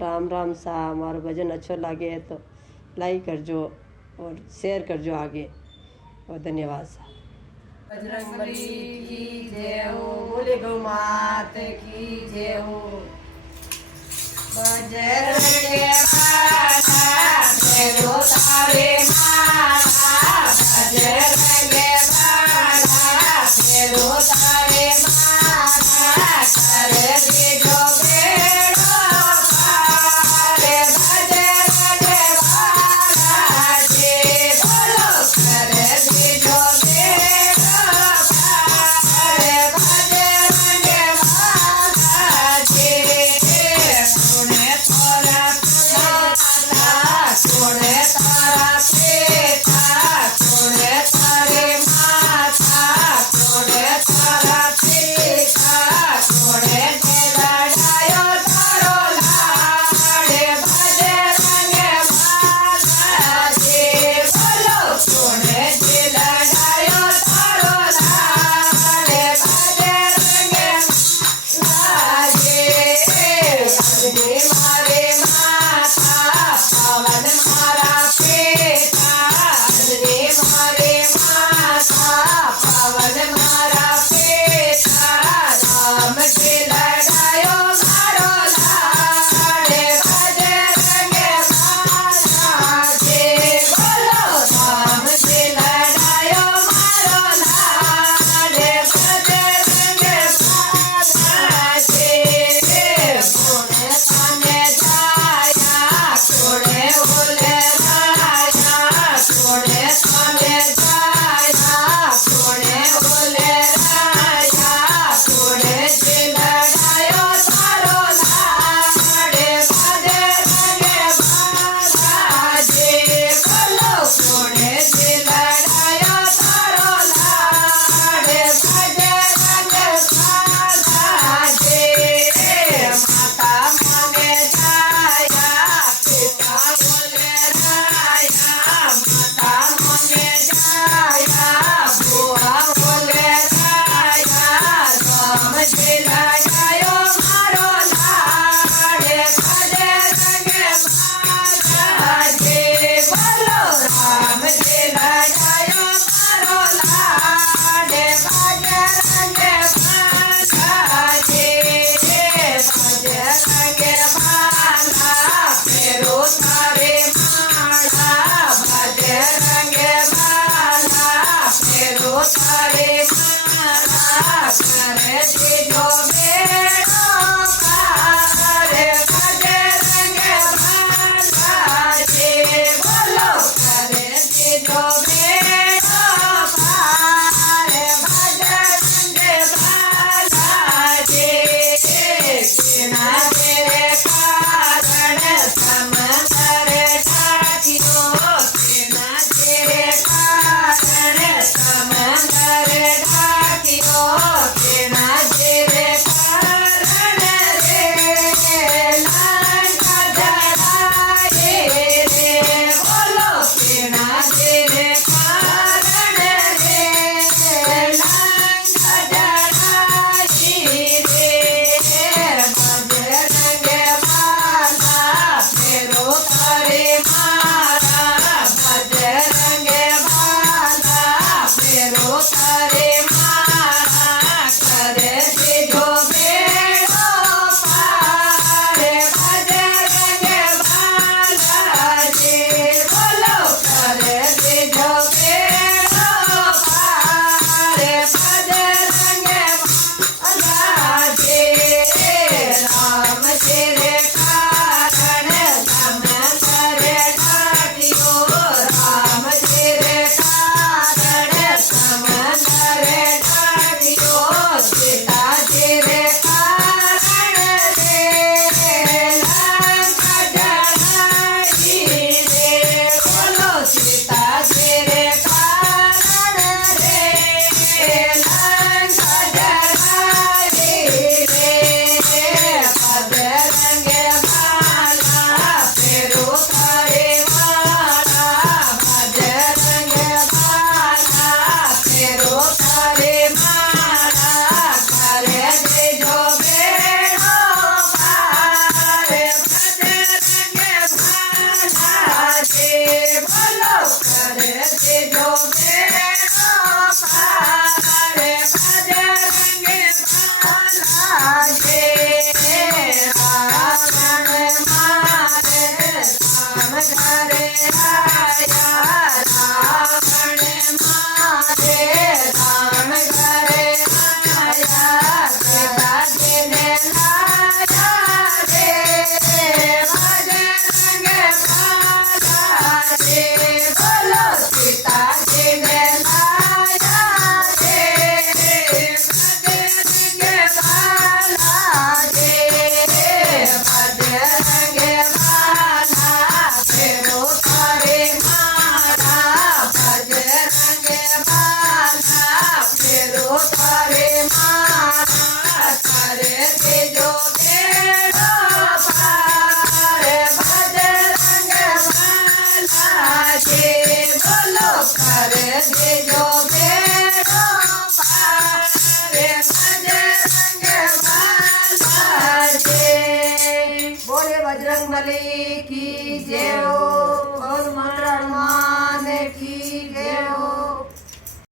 राम राम सा। हमारा भजन अच्छा लगे तो लाइक करजो और शेयर करजो आगे, और धन्यवाद सा। बजरंगबली की जय हो, बोले गौ मात की जय हो। बजरंग बाला तेरो तारे माला, बजरंग बाला तेरो तारे माला, कर दीजो बेड़ो पार। बजरंग बाला जी बोलो, कर दीजो बेड़ो पार। बजरंग बाला जी सुने तोरा माता, सुने तारा पिता, सुने तारे माता, सुने तारा पिता, सुने के लड़ायो तारो लाड़े। बजरंग बाला जी बोलो, सुने के लड़ायो तारो लाड़े। बजरंग अग्नि मारे माता, पवन मारा पिता, अग्नि मारे माता, पवन मारा पिता, राम जी लड़ायो मारो लाड़े। बजरंग बाला जी बोलो, राम जी लड़ायो मारो लाड़े। बजरंग बाला जी सोने थाने जाया, सोने बोले राया, सोने थाने जाया, सोने बोले राया, सोने जी लड़ायो तारो लाड़े। बजरंग बाला जी बोलो, सोने जी लड़ायो तारो लाड़े। बजरंग बाला जी माता मांगे जाया, पिता बोले राया, माता मांगे जाया, बुआ बोले राया, राम जी लड़ायो मारो लाड़े। बजरंग बाला जी बोलो, राम जी लड़ायो मारो लाड़े। बजरंग बाला जी, बजरंग बाला तेरो तारे माला, बजरंग बाला तेरो तारे माला, कर दीजो बेड़ो पार। बजरंग बाला जी बोलो, कर दीजो बेड़ो पार। बजरंग बाला जी बिना तेरे कारण समंदर ढाकियो, बिना तेरे कारण समंदर ढाकियो, बिना तेरे कारण દેજો બેડો પાર રે બજરંગ બલરાજે બોલે બજરંગ બલી કી જય હો બોલ મંગળ માને કી